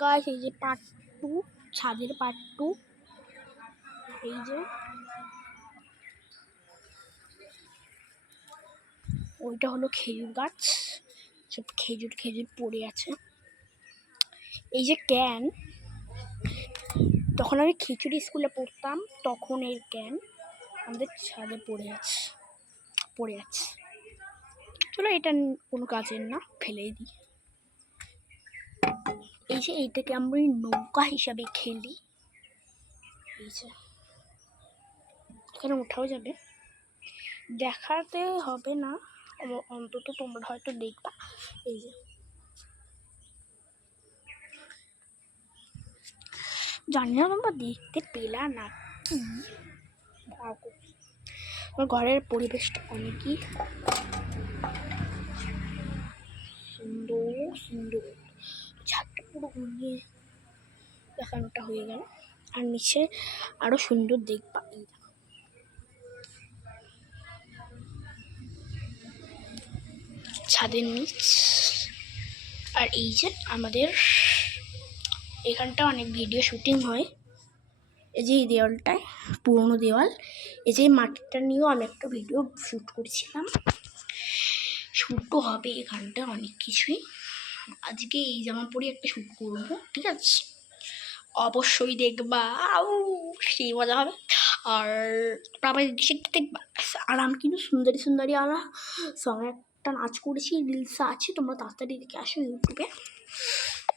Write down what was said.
Guys এই যে part 2, ছাদের পার্ট 2। এই যে ওইটা হলো খেজুর গাছ, সব খেজুর পড়ে আছে। এই যে ক্যান, তখন আমি খিচুড়ি স্কুলে পড়তাম তখন এই ক্যান আমাদের ছাদে পড়ে আছে। চলো এটা কোনো কাজের না, ফেলেই দিই। এই যে এইটাকে আমরা নৌকা হিসাবে খেলি। এই যে এখানে উঠাও যাবে, দেখাতে হবে না অন্তত তোমরা হয়তো দেখবা। এই যে জানি না তোমরা দেখতে পেলা না কি, আমার ঘরের পরিবেশটা অনেকই সুন্দর। ছাদটা পুরো ঘুরিয়ে দেখানোটা হয়ে গেল, আর নিচে আরো সুন্দর দেখবা। ছাদের নিচ, আর এই যে আমাদের এখানটা অনেক ভিডিও শুটিং হয়। এই যে এই দেওয়ালটায় পুরোনো দেওয়াল, এই যে মাটিটা নিয়েও আমি একটা ভিডিও শ্যুট করেছিলাম, শ্যুটও হবে এখানটা অনেক কিছুই। আজকে এই জামা পরে একটা শ্যুট করবো, ঠিক আছে? অবশ্যই দেখবা, সেই মজা হবে। আর বাবা সেটা দেখবা। আর আমি কিন্তু সুন্দরী আলা সঙ্গে একটা নাচ করেছি, রিলস আছে, তোমরা তাড়াতাড়ি দেখে আসো ইউটিউবে।